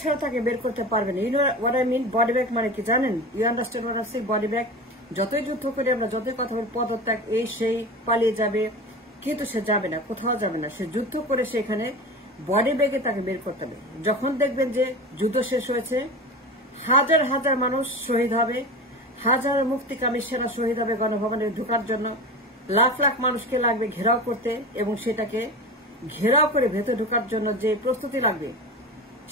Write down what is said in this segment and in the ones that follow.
ছাড়া তাকে বের করতে পারবেন। You know what I mean? Body bag মানে কি জানেন? You understand what I say? Body bag, যতই যুদ্ধ করি আমরা, যতই কথা বলি, পদত্যাগ, এই সেই, পালিয়ে যাবে, কিন্তু সে যাবে না, কোথাও যাবে না। সে যুদ্ধ করে সেখানে বডি ব্যাগে তাকে বের করতে হবে। যখন দেখবেন যে যুদ্ধ শেষ হয়েছে, হাজার হাজার মানুষ শহীদ হবে, হাজার মুক্তিকামী সেনা শহীদ হবে গণভবনে ঢোকার জন্য, লাখ লাখ মানুষকে লাগবে ঘেরাও করতে, এবং সেটাকে ঘেরাও করে ভেতরে ঢোকার জন্য যে প্রস্তুতি লাগবে,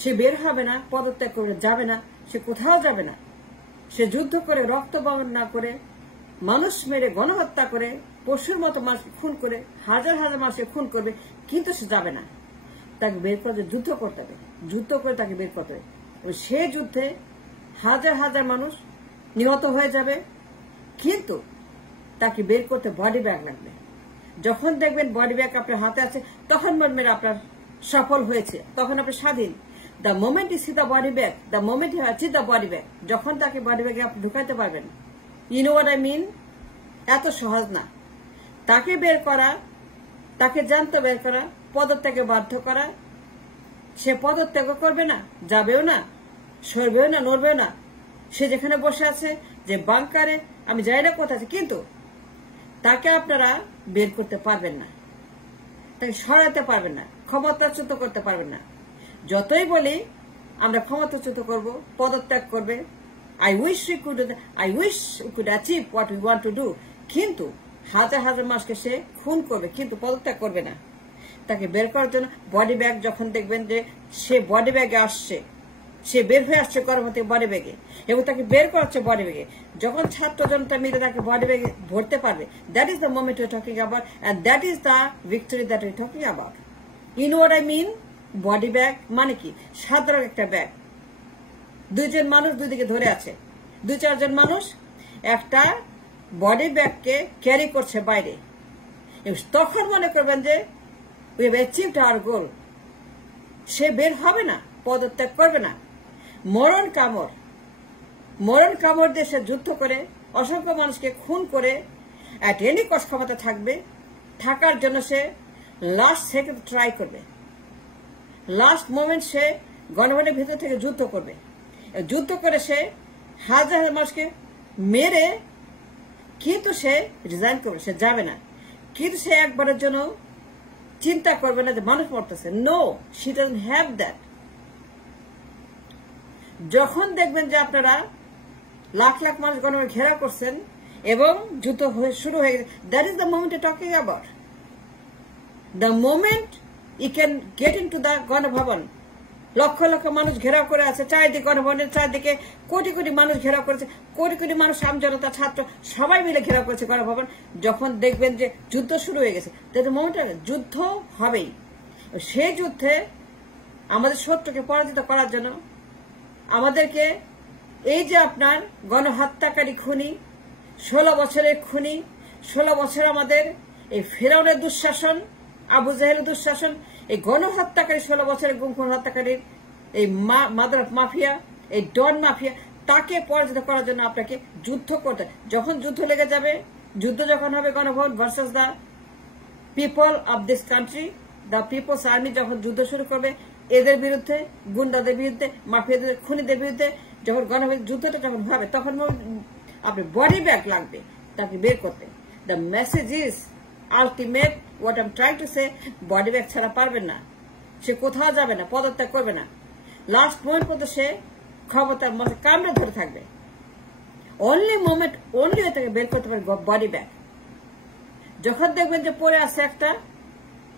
সে বের হবে না, পদত্যাগ করে যাবে না, সে কোথাও যাবে না। সে যুদ্ধ করে, রক্ত বহন না করে, মানুষ মেরে, গণহত্যা করে, পশুর মতো মানুষকে খুন করে, হাজার হাজার মানুষকে খুন করবে, কিন্তু সে যাবে না। তাকে বের করতে যুদ্ধ করতে হবে, যুদ্ধ করে তাকে বের করতে হবে। সে যুদ্ধে হাজার হাজার মানুষ নিহত হয়ে যাবে, কিন্তু তাকে বের করতে বডি ব্যাগ লাগবে। যখন দেখবেন বডি ব্যাগ আপনার হাতে আছে, তখন বলবেন আপনার সফল হয়েছে, তখন আপনি স্বাধীন। The moment you see the body bag, the moment you achieve the body bag, যখন তাকে বডি ব্যাগে আপনি ঢুকাইতে পারবেন। You know what I mean? এত সহজ না। তাকে বের করা, তাকে জানতে বের করা, পদত্যাগে বাধ্য করা। সে পদত্যাগ করবে না, যাবেও না, সরবেও না, নড়বেও না। সে যেখানে বসে আছে, যে বাংকারে, আমি জানি না কোথায় আছে, কিন্তু তাকে আপনারা বের করতে পারবেন না, তাকে সরাতে পারবেন না, ক্ষমতাচ্যুত করতে পারবেন না। যতই বলি আমরা ক্ষমতাচ্যুত করব, পদত্যাগ করবে, I wish we could achieve what we want to do, কিন্তু হাজার হাজার মানুষকে সে খুন করবে, কিন্তু পদত্যাগ করবে না। তাকে বের করার জন্য বডি ব্যাগ, যখন দেখবেন যে সে বডি ব্যাগে আসছে, সে বের হয়ে আসছে কর্মতে বডি ব্যাগে, এবং তাকে বের করাচ্ছে বডি ব্যাগে, যখন ছাত্র জনতা মিলে তাকে বডি ব্যাগে ভরতে পারবে, that is the moment you talking about, and that is the victory that you talking about. You know what I mean? Body bag মানে কি? সাধারণ একটা ব্যাগ, দুইজন মানুষ দুই দিকে ধরে আছে, দুই চারজন মানুষ একটা বডি ব্যাগকে ক্যারি করছে বাইরে। তখন মনে করবেন যে we have achieved our goal. সে বের হবে না, পদত্যাগ করবে না। মরণ কামড় দিয়ে সে যুদ্ধ করে, অসংখ্য মানুষকে খুন করে, অ্যাট এনি কস্ট ক্ষমতা থাকবে, থাকার জন্য সে লাস্ট সেকেন্ড ট্রাই করবে, লাস্ট মোমেন্ট সে গণভবনের ভিতর থেকে যুদ্ধ করবে। যুদ্ধ করে সে হাজার হাজার মানুষকে মেরে, কিন্তু সে রিজাইন করবে, সে যাবে না। কিন্তু সে একবারের জন্য চিন্তা করবে না যে মানুষ মরতেছে। No, she doesn't have that. যখন দেখবেন যে আপনারা লাখ লাখ মানুষ গণভবন ঘেরা করছেন এবং যুদ্ধ শুরু হয়ে গেছে, that is the moment talking about. The moment you can get into the Ganabhaban, লক্ষ লক্ষ মানুষ ঘেরাও করে আছে চারিদিকে, গণভবনের চারিদিকে কোটি কোটি মানুষ ঘেরাও করেছে, কোটি কোটি মানুষ, আমজনতা, ছাত্র, সবাই মিলে ঘেরাও করেছে গণভবন। যখন দেখবেন যে যুদ্ধ শুরু হয়ে গেছে, তাদের মোমেন্ট যুদ্ধ হবেই। সেই যুদ্ধে আমাদের শত্রুকে পরাজিত করার জন্য আমাদেরকে এই যে আপনার গণহত্যাকারী খুনি, 16 বছরের খুনি, 16 বছর আমাদের এই ফেরাউনের দুঃশাসন, আবু জাহেলের দুঃশাসন, এই গণহত্যাকারী 16 বছরের গুম হত্যাকারীর এই মাদার মাফিয়া, এই ডন মাফিয়া, তাকে পরাজিত করার জন্য আপনাকে যুদ্ধ করতে। যখন যুদ্ধ লেগে যাবে, যুদ্ধ যখন হবে Ganabhaban versus the people of this country, the people's army যখন যুদ্ধ শুরু করবে এদের বিরুদ্ধে, গুন্ডাদের বিরুদ্ধে, মাফিয়াদের, খুনিদের বিরুদ্ধে, যখন গণভবন যুদ্ধটা যখন হবে, তখন আপনার বডি ব্যাগ লাগবে তাকে বের করতে। The message is ultimate, what I am trying to say, body bag ছাড়া পারবেন না, সে কোথাও যাবে না, পদত্যাগ করবে না, লাস্ট মোমেন্ট পর্যন্ত সে ক্ষমতার মধ্যে কামড়ে ধরে থাকবে। অনলি মোমেন্ট, অনলি তাকে বের করতে পারবে বডি ব্যাগ। যখন দেখবেন যে পড়ে আছে একটা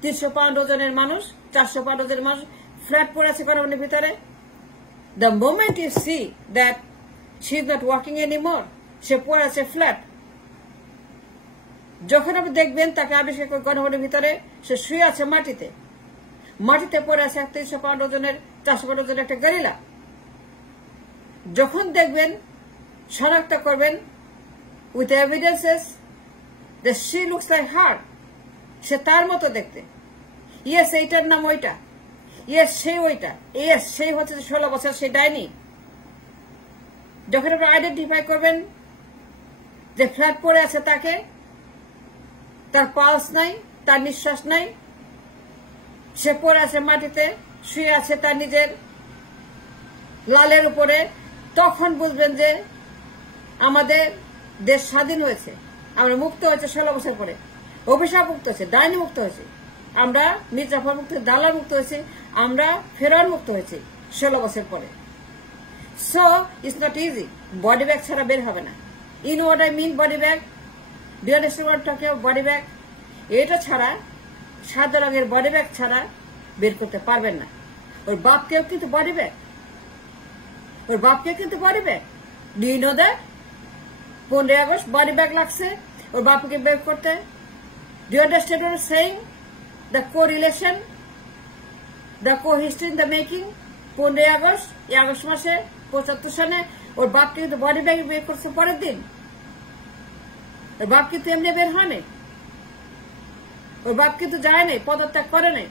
300 পাউন্ড ওজনের মানুষ, 400 পাউন্ড ওজনের মানুষ ফ্ল্যাট পড়ে আছে গণভবনের ভিতরে, the moment you see that she is not walking anymore, সে পড়ে আছে ফ্ল্যাট, যখন আপনি দেখবেন তাকে আবিষ্কার করে গণভবনের ভিতরে সে শুয়ে আছে মাটিতে, মাটিতে পড়ে আছে 300 পাউন্ড ওজনের, 400 পাউন্ড ওজনের একটা গরিলা, যখন দেখবেন শনাক্ত করবেন with evidences that she looks like her, সে তার মতো দেখতে, ইয়েস এইটার নাম ওইটা, ইয়েস সেই ওইটা, ইয়েস সেই হচ্ছে 16 বছর সেই ডাইনি। যখন আপনি আইডেন্টিফাই করবেন যে ফ্ল্যাট পড়ে আছে, তাকে, তার পালস নাই, তার নিঃশ্বাস নাই, সে পড়ে আছে মাটিতে, শুয়ে আছে তার নিজের লালের উপরে, তখন বুঝবেন যে আমাদের দেশ স্বাধীন হয়েছে, আমরা মুক্ত হয়েছে 16 বছর পরে, অভিশাপ মুক্ত হয়েছে, ডাইনি মুক্ত হয়েছে, আমরা মির্জাফর মুক্ত, দালাল মুক্ত হয়েছে, আমরা ফেরার মুক্ত হয়েছে 16 বছর পরে। So it's not easy, body bag ছাড়া বের হবে না। You know what I mean body bag? Do you understand what talk about body bag? এটা ছাড়া, সাদা রঙের বডি ব্যাগ ছাড়া বের করতে পারবেন না। ওর বাপকেও কিন্তু বডি ব্যাগ, ওর বাপকেও কিন্তু body bag. Do you know that? 15 August body bag লাগছে ওর বাপকে বের করতে। Do you understand what I am saying? The correlation, the co-history in the making. 15 August, এই আগস্ট মাসে 75 সনে ওর বাপকে কিন্তু বডি ব্যাগ বের করছে পরের দিন। ওর বাপ কিন্তু এমনি বের হয়নি, ওর বাপ কিন্তু যায় নাই, পদত্যাগ করে নাই।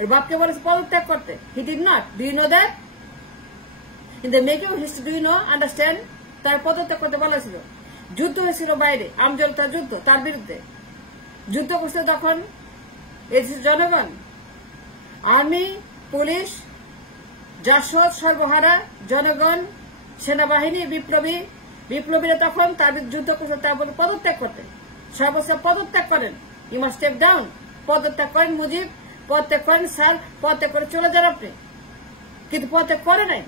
ওর বাপকে বলেছে পদত্যাগ করতে। He did not. Do you know that? In the making of history, do you know understand? তার পদত্যাগ করতে বলা ছিল। যুদ্ধ হয়েছিল বাইরে, আমজনতা যুদ্ধ, তার বিরুদ্ধে যুদ্ধ করছে তখন এদেশের জনগণ, আর্মি, পুলিশ, জাসদ, সর্বহারা জনগণ, সেনাবাহিনী, বিপ্লবীরা তখন তার যুদ্ধ করছে, তার বলে পদত্যাগ করতে। সর্বোচ্চ পদত্যাগ করেন, ইউ মাস্ট স্টেপ ডাউন। পদত্যাগ করেন মুজিব, পদত্যাগ করেন স্যার, পদত্যাগ করে চলে যান আপনি। কিন্তু পদত্যাগ করে নাই,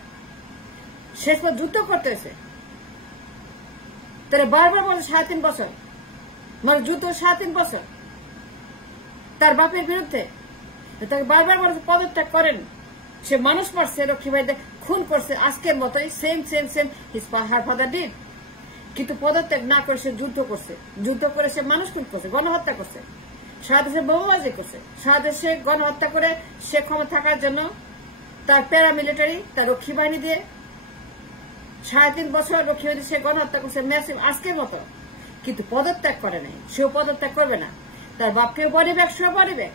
শেষ পর যুদ্ধ করতে হয়েছে। তাহলে বারবার বলে 3.5 বছর, মানে যুদ্ধ 3.5 বছর তার বাপের বিরুদ্ধে। তাকে বারবার বলেছে পদত্যাগ করেন। সে মানুষ মারছে, লক্ষ্মী ভাইদের খুন করছে, আজকের মতোই same same same his her father did. কিন্তু পদত্যাগ না করে সে যুদ্ধ করছে, যুদ্ধ করে সে মানুষ খুন করছে, গণহত্যা করছে, সারা দেশে বোমাবাজি করছে, সারা দেশে গণহত্যা করে সে ক্ষমতা থাকার জন্য তার প্যারামিলিটারি, তার রক্ষী বাহিনী দিয়ে 3.5 বছর রক্ষী বাহিনী সে গণহত্যা করছে ম্যাসিভ, আজকের মতো। কিন্তু পদত্যাগ করে নাই, সেও পদত্যাগ করবে না। তার বাপকেও বডি ব্যাগ, সেও বডি ব্যাগ।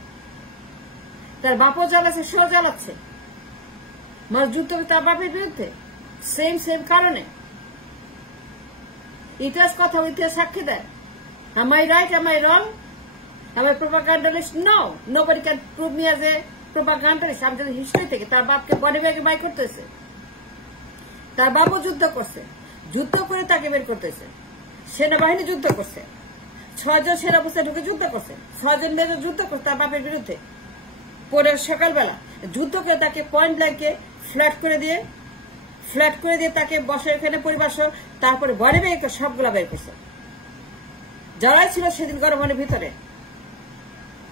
তার বাপও জ্বালাচ্ছে, সেও জ্বালাচ্ছে, মানে যুদ্ধ তার বাপের বিরুদ্ধে সেম সেম কারণে। ইতিহাস কথা, ইতিহাস সাক্ষী দেয়। Am I right? Am I wrong? Am I propagandist? No. Nobody can prove me as a propagandist. আমি যদি হিস্ট্রি থেকে তার বাপকে বডি ব্যাগে বাই করতেছে, তার বাপও যুদ্ধ করছে, যুদ্ধ করে তাকে বের করতেছে। সেনাবাহিনী যুদ্ধ করছে, 6 জন সেনা অবস্থায় ঢুকে যুদ্ধ করছে, 6 জন মেজর যুদ্ধ করছে তার বাপের বিরুদ্ধে। পরে সকালবেলা যুদ্ধ করে তাকে পয়েন্ট ব্ল্যাঙ্কে ফ্ল্যাট করে দিয়ে তাকে বসে এখানে পরিবার, তারপরে বডি ব্যাগ সবগুলা বের করছে। যারাই ছিল সেদিন গণভবনের ভিতরে,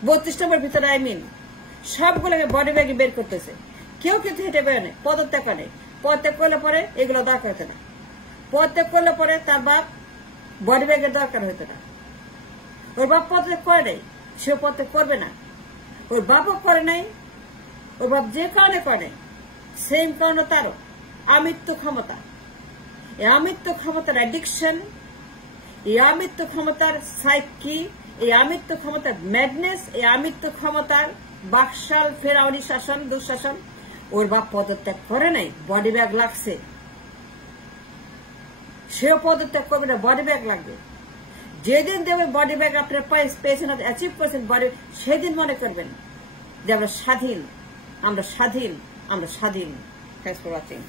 32 নম্বর ভিতরে, আই মিন সবগুলোকে বডি ব্যাগে বের করতেছে। কেউ কিন্তু হেঁটে বেরো নেই, পদত্যাগ করে। পদত্যাগ করলে পরে এগুলো দরকার হতো না। পদত্যাগ করলে পরে তার বাপ বডি ব্যাগের দরকার হতো না। ওর বাপ পদত্যাগ করে নাই, সেও পদত্যাগ করবে না। ওর বাপও করে নাই, ওর বাপ যে কারণে করে সেম কারণে তারও আমৃত্যু ক্ষমতা। এই আমৃত্যু ক্ষমতার অ্যাডিকশন, এই আমৃত্যু ক্ষমতার সাইকি, এই আমৃত্যু ক্ষমতার ম্যাডনেস, এই আমৃত্যু ক্ষমতার বাকশাল ফেরাউনি শাসন, দুঃশাসন। ওর বাপ পদত্যাগ করে নাই, বডি ব্যাগ লাগছে, সেও পদত্যাগ করবে না, বডি ব্যাগ লাগবে। যেদিন দেবেন বডি ব্যাগ আপনার পেয়েছেন, অ্যাচিভ করেছেন বডি, সেদিন মনে করবেন যে আমরা স্বাধীন, আমরা স্বাধীন, আমরা স্বাধীন। Thanks for watching.